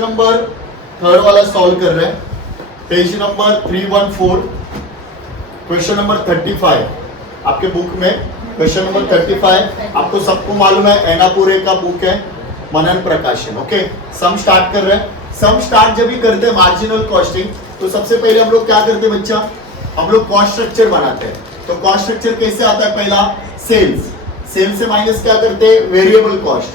Number third वाला solve कर रहे हैं, पेज नंबर 314, क्वेश्चन नंबर 35 आपके बुक में। क्वेश्चन नंबर 35 आपको सबको मालूम है, एनापुरे का बुक है, मनन प्रकाशन। ओके, सम स्टार्ट कर रहे हैं। सम स्टार्ट जब भी करते हैं मार्जिनल कॉस्टिंग, तो सबसे पहले हम लोग क्या करते हैं बच्चा, हम लोग कॉस्ट स्ट्रक्चर बनाते हैं। तो कॉस्ट स्ट्रक्चर कैसे आता है, पहला सेल्स, सेल्स से माइनस क्या करते हैं, वेरिएबल कॉस्ट,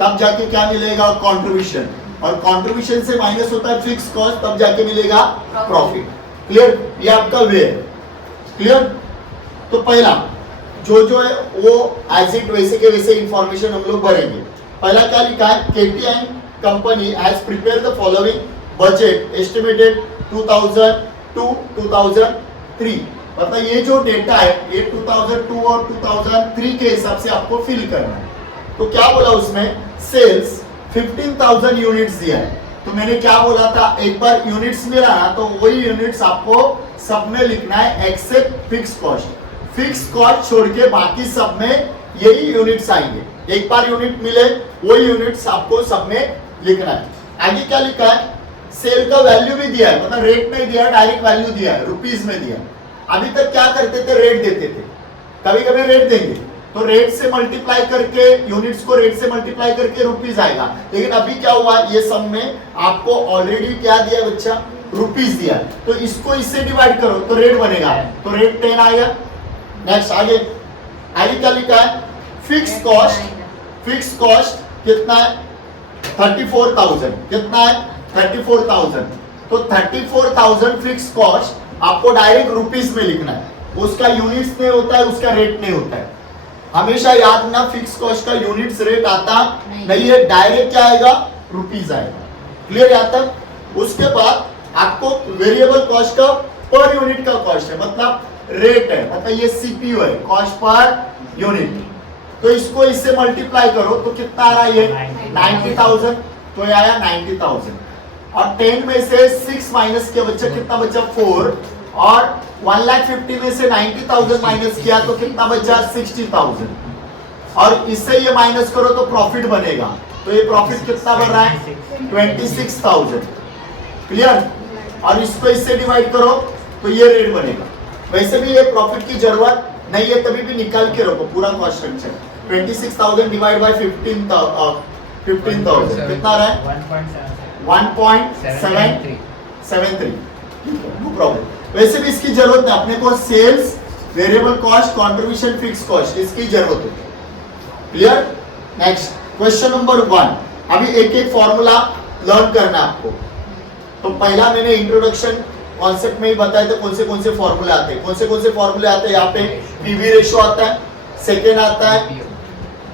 तब जाके क्या मिलेगा, कंट्रीब्यूशन, और कंट्रीब्यूशन से माइनस होता है फिक्स कॉस्ट, तब जाके मिलेगा प्रॉफिट। क्लियर, ये आपका वे है। क्लियर, तो पहला जो है वो एज इट वैसे के वैसे इंफॉर्मेशन हम लोग भरेंगे। पहला क्या लिखा है, KTI company has prepare the following budget estimated 2002-2003। मतलब ये जो डेटा है ये 2002 और 2003 के हिसाब से आपको फिल करना है। तो क्या बोला उसमें, सेल्स 15,000 यूनिट्स दिया है। तो मैंने क्या बोला था, एक बार यूनिट्स मिला ना तो वही यूनिट्स आपको सब में लिखना है except fix cost. Fix cost छोड़ के बाकी सब में यही यूनिट्स आएंगे। एक बार यूनिट मिले वही यूनिट्स आपको सब में लिखना है। आगे क्या लिखा है, सेल का वैल्यू भी दिया है, मतलब रेट नहीं दिया, डायरेक्ट वैल्यू दिया है, रुपीज में दिया। अभी तक क्या करते थे, रेट देते थे, कभी कभी रेट देंगे तो रेट से मल्टीप्लाई करके, यूनिट्स को रेट से मल्टीप्लाई करके रुपीज आएगा। लेकिन अभी क्या हुआ, ये सब में आपको ऑलरेडी क्या दिया बच्चा, रुपीज दिया। तो इसको इससे डिवाइड करो तो रेट बनेगा, तो रेट 10 आएगा। नेक्स्ट आगे क्या लिखा है, फिक्स कॉस्ट, फिक्स कॉस्ट कितना है, 34,000। कितना है, 34,000। तो 34,000 फिक्स कॉस्ट आपको डायरेक्ट रुपीज में लिखना है, उसका यूनिट्स में होता है, उसका रेट नहीं होता है। हमेशा याद ना, फिक्स कॉस्ट का यूनिट्स रेट आता नहीं है, डायरेक्ट क्या आएगा, रुपीज आएगा। क्लियर यहाँ तक। उसके बाद आपको वेरिएबल कॉस्ट का पर यूनिट का कॉस्ट है, मतलब रेट है, मतलब ये सीपीयू है, कॉस्ट पर यूनिट। तो इसको इससे मल्टीप्लाई करो तो कितना आ रहा है, ये 90,000। तो ये आया 90,000, और 10 में से 6 माइनस किया बच्चा, कितना बचा, 4, और 1,50,000 में से 90,000 माइनस किया तो कितना बचा, 60,000, और इससे ये माइनस करो तो प्रॉफिट बनेगा। तो ये प्रॉफिट कितना बन रहा है, 26,000। क्लियर, और इसको इससे डिवाइड करो तो ये रेट बनेगा। वैसे भी ये प्रॉफिट की जरूरत नहीं है, तभी भी निकाल के रखो पूरा कॉस्ट स्ट्रक्चर। 26,000 डिवाइड बाय 15,000 कितना रहा है, 1.773। No problem. वैसे भी इसकी जरूरत नहीं, अपने को sales, variable cost, contribution, fix cost, इसकी जरूरत होती है। क्लियर। Next question number 1। अभी एक एक फॉर्मूला लर्न करना है आपको। तो पहला मैंने इंट्रोडक्शन कॉन्सेप्ट में ही बताया था कौन से फॉर्मूले आते हैं, कौन से फॉर्मूले आते हैं। यहाँ पे पीवी रेशियो आता है, सेकेंड आता है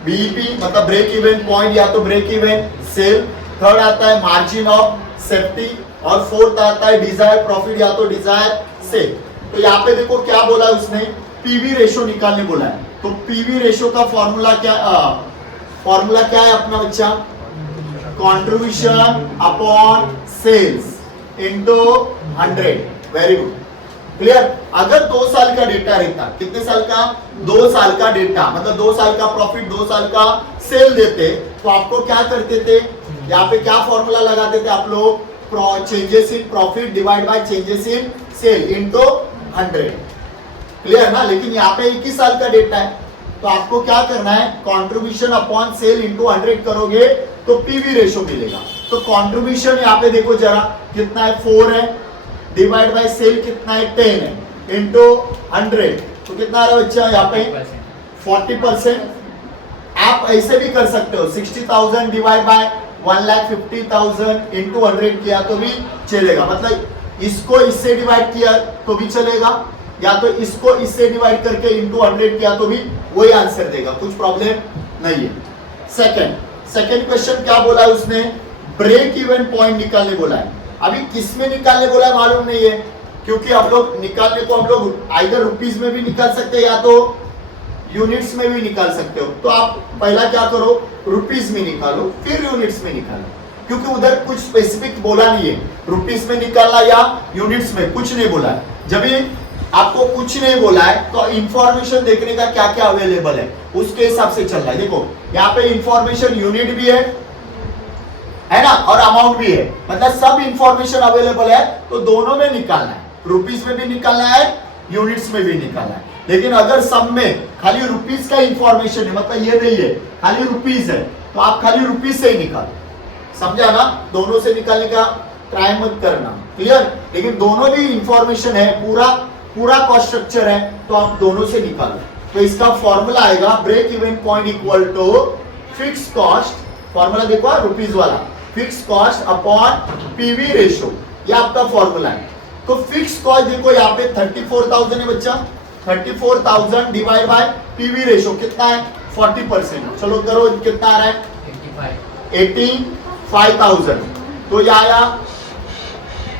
बीईपी मतलब ब्रेक इवन पॉइंट या तो ब्रेक इवन सेल, थर्ड आता है मार्जिन ऑफ सेफ्टी, और फोर्थ आता है डिजायर प्रॉफिट या तो डिजायर सेल। तो यहाँ पे देखो क्या बोला उसने, पीवी रेशियो निकालने बोला है। तो पीवी रेशियो का फॉर्मूला क्या है अपना बच्चा, contribution upon sales into 100। Very good. Clear. अगर 2 साल का डेटा रहता, कितने साल का, 2 साल का डेटा, मतलब 2 साल का प्रॉफिट, 2 साल का सेल देते, तो आपको क्या करते थे, यहाँ पे क्या फॉर्मूला लगाते थे आप लोग, changes in profit divide by changes in sale into 100। Clear ना। लेकिन यहाँ पे 21 साल का डेटा है, तो आपको क्या करना है, कंट्रीब्यूशन अपॉन सेल इनटू 100 करोगे तो पीवी रेशियो मिलेगा। तो कंट्रीब्यूशन यहाँ पे देखो जरा कितना है, 4 है, डिवाइड बाय सेल कितना है, 10 है, इनटू 100 तो कितना आ रहा है बच्चा, यहाँ पे 40%। आप ऐसे भी कर सकते हो, 60,000 डिवाइड बाय 1,50,000 इनटू 100 किया तो भी चलेगा, मतलब इसको इससे डिवाइड किया तो भी चलेगा, या तो इसको इससे डिवाइड करके इनटू 100 किया तो भी वही आंसर देगा, कुछ प्रॉब्लम नहीं है। सेकंड क्वेश्चन क्या बोला है उसने, ब्रेक इवन पॉइंट निकालने बोला है। अभी किस में निकालने बोला है मालूम नहीं है, क्योंकि हम लोग निकालने को हम लोग आइदर रुपीज में भी निकाल सकते हैं या तो यूनिट्स में भी निकाल सकते हो। तो आप पहला क्या करो, रुपीज में निकालो, फिर यूनिट्स में निकालो, क्योंकि उधर कुछ स्पेसिफिक बोला नहीं है, रुपीज में निकालना या यूनिट्स में, कुछ नहीं बोला है। जब ये आपको कुछ नहीं बोला है तो इंफॉर्मेशन देखने का क्या क्या अवेलेबल है उसके हिसाब से चल रहा है। देखो यहाँ पे इंफॉर्मेशन यूनिट भी है, है ना, और अमाउंट भी है, मतलब सब इंफॉर्मेशन अवेलेबल है, तो दोनों में निकालना है, रुपीस में भी निकालना है, यूनिट्स में भी निकालना है। लेकिन अगर सब में खाली रुपीस का इंफॉर्मेशन है, मतलब ये नहीं है खाली रुपीस है, तो आप खाली रुपीस से ही निकालो, समझा ना, दोनों से निकालने का ट्राई मत करना, क्लियर। लेकिन दोनों भी इंफॉर्मेशन है, पूरा कॉस्ट स्ट्रक्चर है, तो आप दोनों से निकालो। तो इसका फॉर्मूला आएगा break even point equal to fix cost, formula देखो रुपीस वाला, fix cost upon PV ratio, ये आपका फॉर्मूला है। तो फिक्स कॉस्ट देखो यहाँ पे 34,000 है बच्चा, 34,000 डिवाइड बाय पीवी रेशो कितना है 40%, चलो करो कितना आ रहा है 85,000, तो ये आया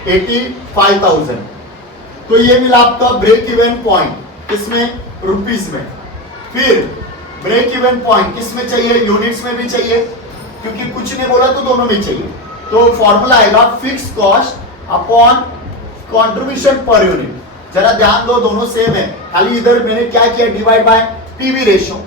85,000। तो ये मिला आपका ब्रेक इवन पॉइंट, किसमें, रुपीस में। फिर ब्रेक इवन पॉइंट किसमें चाहिए, यूनिट्स में भी चाहिए, क्योंकि कुछ नहीं बोला तो दोनों में चाहिए। तो फॉर्मूला आएगा fix cost upon contribution per unit. जरा ध्यान दो, दोनों सेम है, खाली इधर मैंने क्या किया डिवाइड बाय पीवी रेशो,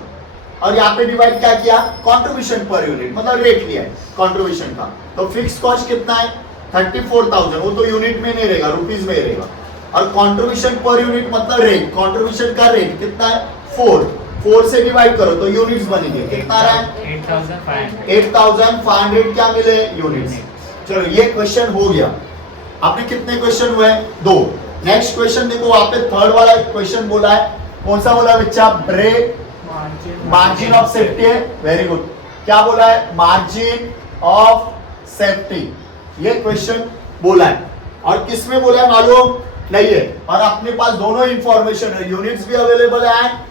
और यहाँ पे डिवाइड क्या किया कंट्रीब्यूशन पर यूनिट, मतलब रेट लिया है कंट्रीब्यूशन का। तो फिक्स कॉस्ट कितना है 34,000, वो तो यूनिट में नहीं रहेगा, रुपीस में ही रहेगा, और कंट्रीब्यूशन पर यूनिट मतलब रेट, कंट्रीब्यूशन का रेट कितना है 4 से डिवाइड करो तो यूनिट्स बनेंगे, कितना आ रहा है 8,500 क्या मिले यूनिट्स। चलो ये क्वेश्चन हो गया। आपने कितने क्वेश्चन हुए, 2। नेक्स्ट क्वेश्चन देखो, वहां पे थर्ड वाला क्वेश्चन बोला है, कौन सा बोला बच्चा, ब्रेक मार्जिन ऑफ सेफ्टी है, वेरी गुड। क्या बोला है, मार्जिन ऑफ सेफ्टी, ये क्वेश्चन बोला है, और किसमें बोला है मालूम नहीं है, और अपने पास दोनों इंफॉर्मेशन है, यूनिट्स भी अवेलेबल है,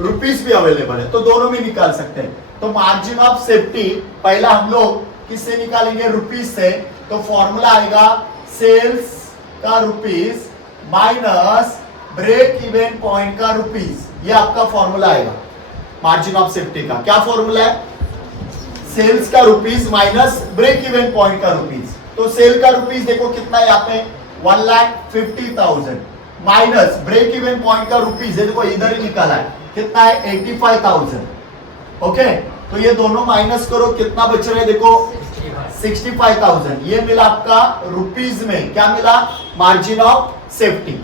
रुपीस भी अवेलेबल है, तो दोनों में निकाल सकते हैं। तो मार्जिन ऑफ सेफ्टी पहला हम लोग किससे निकालेंगे, रुपीस से। तो फॉर्मूला आएगा सेल्स का rupees minus break even point का रुपीस, ये आपका फॉर्मूला आएगा मार्जिन ऑफ सेफ्टी का। क्या फॉर्मूला है, सेल्स का rupees minus break even point का रुपीस। तो सेल का रुपीस देखो कितना है यहाँ पे 1,50,000 माइनस ब्रेक इवन पॉइंट का रुपीस है, देखो इधर ही निकाला है, कितना है 85,000। ओके, तो ये दोनों माइनस करो, कितना बच रहा है देखो 65,000। ये मिला आपका रुपीस में, क्या मिला, मार्जिन ऑफ सेफ्टी।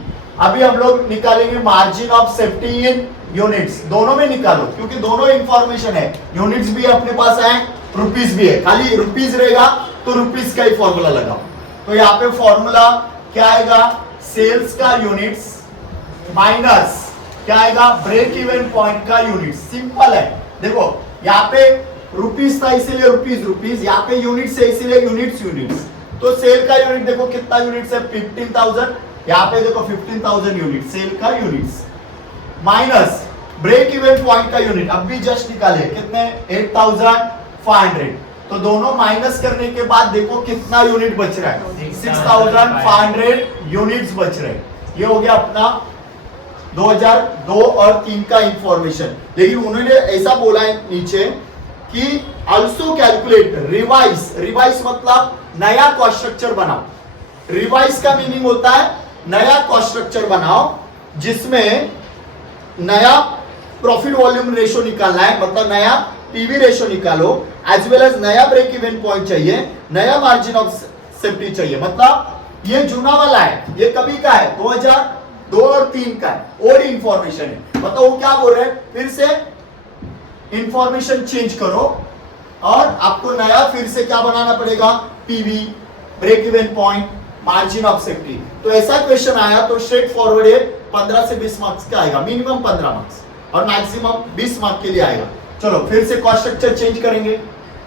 अभी हम लोग निकालेंगे margin of safety in units, दोनों में निकालो, क्योंकि दोनों इंफॉर्मेशन है, यूनिट्स भी अपने पास है, रुपीस भी है, खाली रुपीस रहेगा तो रुपीस का ही फॉर्मूला लगाओ। तो यहाँ पे फॉर्मूला क्या आएगा, सेल्स का यूनिट्स माइनस क्या आएगा, ब्रेक इवन पॉइंट का यूनिट्स। सिंपल है, देखो यहाँ पे रुपीस था इसीलिए रुपीस, यहाँ पे यूनिट्स है इसीलिए यूनिट्स। तो सेल का यूनिट देखो कितना यूनिट्स है 15,000, यहाँ पे देखो 15,000 यूनिट सेल का units, minus break even point का यूनिट अभी जस्ट निकाले कितने 8,500। तो दोनों माइनस करने के बाद देखो कितना यूनिट बच रहा है 6,500 यूनिट्स बच रहे हैं। ये हो गया अपना 2002 और 3 का इंफॉर्मेशन। लेकिन उन्होंने ऐसा बोला है नीचे कि ऑल्सो कैलकुलेट रिवाइज मतलब नया कॉस्ट स्ट्रक्चर बनाओ। रिवाइज का मीनिंग होता है नया कॉस्ट स्ट्रक्चर बनाओ जिसमें नया प्रॉफिट वॉल्यूम रेशो निकालना है, मतलब नया पीवी रेशो निकालो, एज वेल एज नया ब्रेक इवन पॉइंट चाहिए, नया मार्जिन ऑफ सेफ्टी चाहिए। मतलब ये जुना वाला है, ये कभी का है 2002 और 3 का है, और इंफॉर्मेशन है। मतलब वो क्या बोल रहे हैं, फिर से इंफॉर्मेशन चेंज करो और आपको नया फिर से क्या बनाना पड़ेगा, PV, break even point, margin of safety. तो ऐसा क्वेश्चन आया तो स्ट्रेट फॉरवर्ड है 15 से 20 मार्क्स का आएगा, मिनिमम 15 मार्क्स और मैक्सिमम 20 मार्क्स के लिए आएगा। चलो फिर से कॉस्ट स्ट्रक्चर चेंज करेंगे।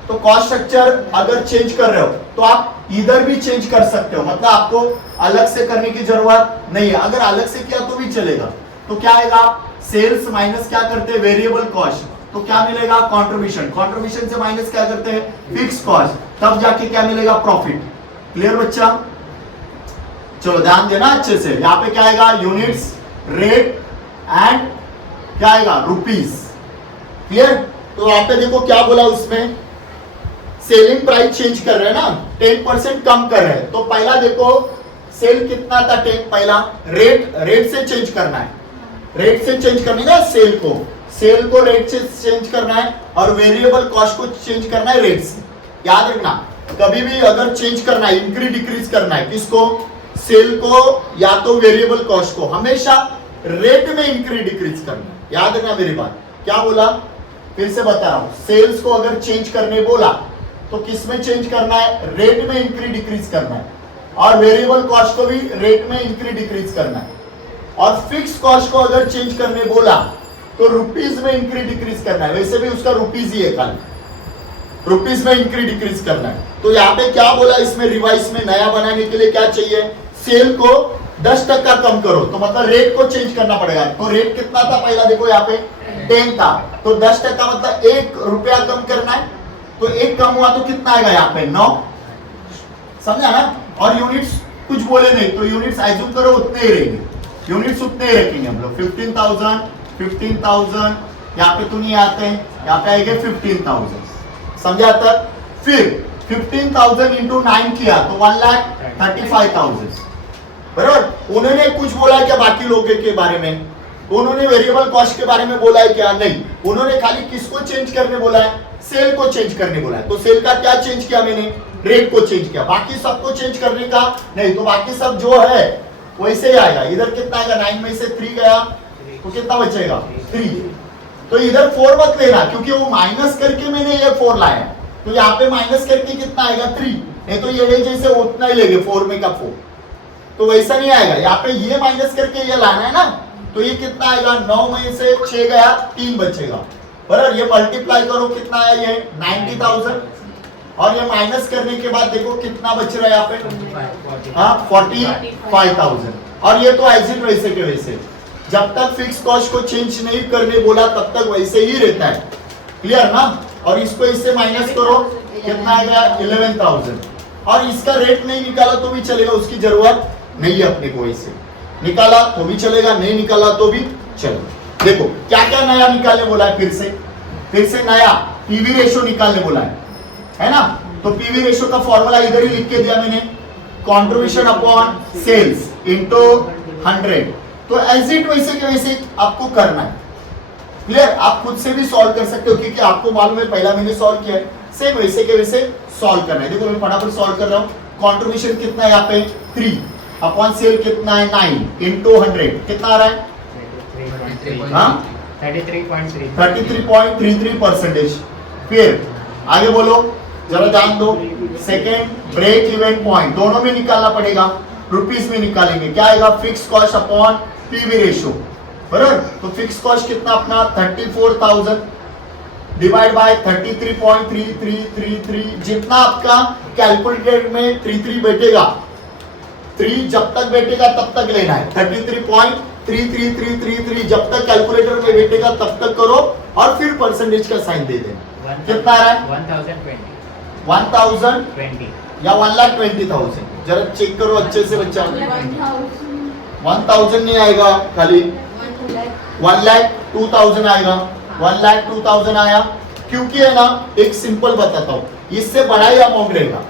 तो कॉस्ट स्ट्रक्चर अगर चेंज कर रहे हो तो आप इधर भी चेंज कर सकते हो, मतलब आपको अलग से करने की जरूरत नहीं है। अगर अलग से किया तो भी चलेगा। तो क्या आएगा, सेल्स माइनस क्या करते हैं, वेरिएबल कॉस्ट, तो क्या मिलेगा, कंट्रीब्यूशन, कंट्रीब्यूशन से माइनस क्या करते हैं, फिक्स कॉस्ट, तब जाके क्या मिलेगा, प्रॉफिट। क्लियर बच्चा, चलो ध्यान देना अच्छे से। यहाँ पे क्या आएगा, यूनिट्स, रेट एंड क्या आएगा, रुपीस। क्लियर। तो यहाँ पे देखो क्या बोला उसमें, सेलिंग प्राइस चेंज कर रहे हैं ना, 10% कम कर रहे हैं। तो पहला देखो सेल कितना था 10, पहला रेट से चेंज करना है, रेट से चेंज करना है सेल को रेट से चेंज करना है और वेरिएबल कॉस्ट को चेंज करना है रेट से। याद रखना कभी भी अगर चेंज करना है, इंक्रीज डिक्रीज करना है, किसको, सेल को या तो वेरिएबल कॉस्ट को, हमेशा रेट में इंक्रीज डिक्रीज करना है। याद रखना मेरी बात, क्या बोला, फिर से बता रहा हूं, सेल्स को अगर चेंज करने बोला तो किस में चेंज करना है, रेट में इंक्रीज डिक्रीज करना है, और वेरिएबल कॉस्ट को भी रेट में इंक्रीज डिक्रीज करना है, और फिक्स कॉस्ट को अगर चेंज करने बोला तो रुपीज में इंक्रीज डिक्रीज करना है। वैसे भी उसका रुपीज ही है, खाली रुपीज में इंक्रीज डिक्रीज करना है। तो यहाँ पे क्या बोला, इसमें रिवाइज में नया बनाने के लिए क्या चाहिए, सेल को 10% कम करो, तो मतलब रेट को चेंज करना पड़ेगा। तो रेट कितना था पहला, देखो यहाँ पे 10 था, तो 10% मतलब 1 रुपया कम करना है, तो 1 कम हुआ तो कितना आएगा यहाँ पे 9, समझा ना। और यूनिट्स कुछ बोले नहीं, तो यूनिट्स एज्यूम करो उतने ही रहेंगे, यूनिट्स उतने ही रखेंगे हम लोग। 15,000 यहाँ पे तो नहीं आते हैं, यहाँ पे आएंगे 15,000, समझा तक। फिर 15,000 इंटू 9 किया तो 1,35,000, बराबर। उन्होंने कुछ बोला क्या बाकी लोगों के बारे में, उन्होंने वेरिएबल कॉस्ट के बारे में बोला है क्या, नहीं, उन्होंने खाली किसको चेंज करने बोला है, सेल को चेंज करने बोला है। तो सेल का क्या चेंज किया मैंने, रेट को चेंज किया, बाकी सबको चेंज करने का नहीं। तो बाकी सब जो है वैसे ही आएगा। इधर कितना आएगा, 9 में से 3 गया तो कितना बचेगा 3। तो इधर 4 मत लेना, क्योंकि वो माइनस करके मैंने ये 4 लाया, तो यहाँ पे माइनस करके कितना आएगा 3, नहीं तो ये जैसे उतना ही लेंगे 4 में का 4, तो वैसा नहीं आएगा। यहाँ पे ये माइनस करके ये लाना है ना, तो ये कितना आएगा, 9 में से 6 गया 3 बचेगा, बराबर। ये मल्टीप्लाई करो कितना आया, ये 90,000, और ये माइनस करने के बाद देखो कितना बच रहा है यहाँ पे, हाँ 45,000। और ये तो एज इट वैसे के वैसे, जब तक फिक्स कॉस्ट को चेंज नहीं करने बोला तब तक वैसे ही रहता है, क्लियर ना। और इसको इससे माइनस करो कितना आएगा 11,000, और इसका रेट नहीं निकाला तो भी चलेगा, उसकी जरूरत नहीं है अपने को, ऐसे निकाला तो भी चलेगा, नहीं निकाला तो भी चलेगा। देखो क्या क्या नया निकालने बोला है, फिर से नया पीवी रेशो निकालने बोला है ना। तो पीवी रेशो का फॉर्मूला इधर ही लिख के दिया मैंने, कंट्रीब्यूशन अपॉन सेल्स इनटू 100। तो एज इट वैसे के वैसे आपको करना है, क्लियर। आप खुद से भी सॉल्व कर सकते हो, क्योंकि आपको मालूम है पहला मैंने सॉल्व किया है, सेम वैसे के वैसे सॉल्व करना है। देखो मैं फटाफट सॉल्व कर रहा हूँ। कंट्रीब्यूशन कितना है यहाँ पे 3 अपॉन सेल कितना है 9 इनटू 100, कितना आ रहा है, 33.33%। फिर आगे बोलो, जरा ध्यान दो। सेकेंड ब्रेक इवन पॉइंट, दोनों में निकालना पड़ेगा, रुपीस में निकालेंगे, क्या आएगा, fix cost upon PV ratio, बराबर। तो फिक्स कॉस्ट कितना अपना 34,000 डिवाइड बाय 33.3333, जितना आपका कैलकुलेटर में 33 बैठेगा, 3 जब तक बैठेगा तब तक लेना है, 33.33333 जब तक कैलकुलेटर में बैठेगा तब तक करो, और फिर परसेंटेज का साइन दे देना। कितना आ रहा है 1020 या 1,20,000, जरा चेक करो अच्छे से बच्चा। 1,000 नहीं आएगा, खाली 1,02,000 आएगा, 1,02,000 आया, क्योंकि है ना, एक सिंपल बताता हूं, इससे बड़ा ही अमाउंट रहेगा।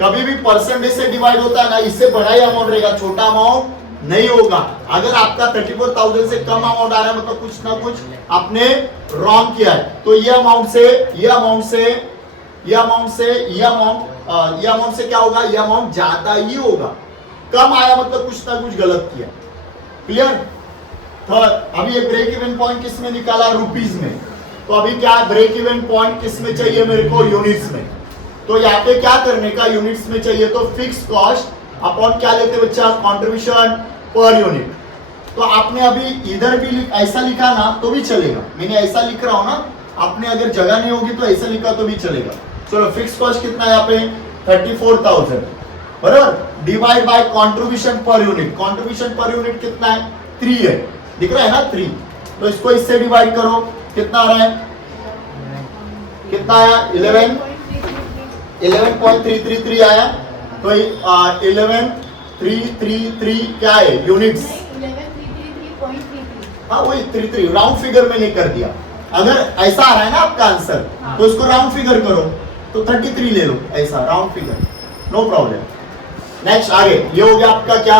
कभी भी परसेंटेज से डिवाइड होता है ना, इससे बड़ा ही अमाउंट रहेगा, छोटा अमाउंट नहीं होगा। अगर आपका 34,000 से कम अमाउंट आ रहा है, मतलब कुछ ना कुछ आपने रॉन्ग किया है। तो ये अमाउंट से क्या होगा, ये अमाउंट ज्यादा ही होगा। कम आया मतलब कुछ ना कुछ गलत किया, क्लियर। तो अभी ये ब्रेक इवन पॉइंट किस में निकाला, रुपीस में। तो अभी क्या ब्रेक इवन पॉइंट किस में चाहिए मेरे को, यूनिट्स में। तो यहाँ पे क्या करने का, यूनिट्स में चाहिए, तो फिक्स कॉस्ट अपॉन क्या लेते बच्चा, कंट्रीब्यूशन पर यूनिट। तो आपने अभी इधर भी ऐसा लिखा ना तो भी चलेगा, मैंने ऐसा लिख रहा हूं ना, आपने अगर जगह नहीं होगी तो ऐसा लिखा तो भी चलेगा। चलो फिक्स कॉस्ट कितना है यहाँ पे 34,000, बराबर, divide by contribution per unit. Contribution per unit कितना है 3 है, दिख रहा है ना 3। तो इसको इससे डिवाइड करो, कितना आ रहा है, कितना आया 11.333 आया। तो 11,333 क्या है यूनिट्स, 11,333.33। हाँ वही 33 राउंड फिगर मैंने कर दिया। अगर ऐसा आ रहा है ना आपका आंसर, तो इसको राउंड फिगर करो, तो 33 ले लो, ऐसा round figure, no problem. Next आगे, ये हो गया आपका क्या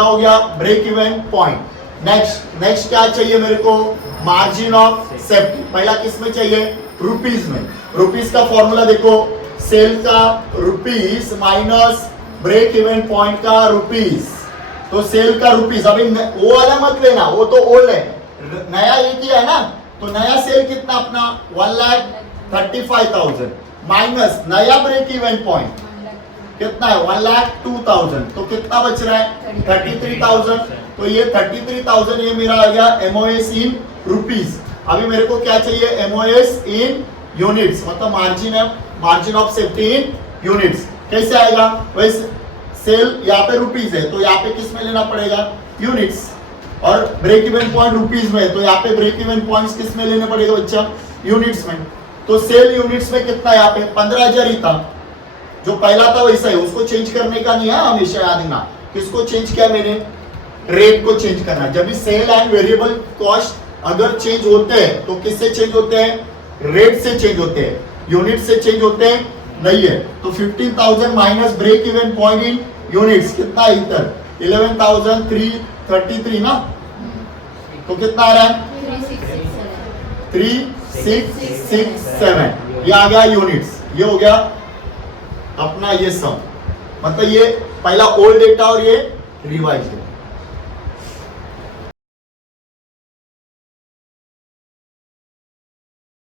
हो गया, ब्रेक इवन पॉइंट। नेक्स्ट क्या चाहिए मेरे को, मार्जिन ऑफ सेफ्टी। पहला किस में चाहिए, रुपीस में। रुपीस का फॉर्मूला देखो, सेल का rupees minus break even point का रुपीस, तो सेल का रुपीस, अभी वो वाला मत लेना, वो तो ओल्ड है, नया एक ही है ना, तो नया सेल कितना अपना 1,35,000 माइनस नया ब्रेक इवन पॉइंट कितना है 1,02,000, तो कितना बच रहा है 33,000, तो ये 33,000 ये मेरा आ गया एमओएस इन रुपीस। अभी मेरे को क्या चाहिए एमओएस इन यूनिट्स, मतलब margin of safety in units. कैसे आएगा, वैसे सेल यहाँ पे रुपीस है तो यहाँ पे किस में लेना पड़ेगा यूनिट्स, और ब्रेक इवन पॉइंट रुपीस में, तो यहाँ पे ब्रेक इवन पॉइंट्स किस में लेने पड़ेगा बच्चा यूनिट्स में। तो सेल यूनिट्स में कितना यहाँ पे 15,000 ही था, जो पहला था वैसा है, उसको चेंज करने का नहीं है, हमेशा याद रखना। किसको चेंज किया मैंने, रेट को चेंज करना। जब भी सेल एंड वेरिएबल कॉस्ट अगर चेंज होते हैं तो किससे चेंज होते हैं, रेट से चेंज होते हैं, यूनिट से चेंज होते हैं नहीं है। तो 15,000 minus break even point in units कितना इधर 11,333 ना, तो कितना आ रहा है 3667, ये आ गया यूनिट्स, ये हो गया अपना ये सम, मतलब ये पहला ओल्ड डेटा और ये रिवाइज डेटा।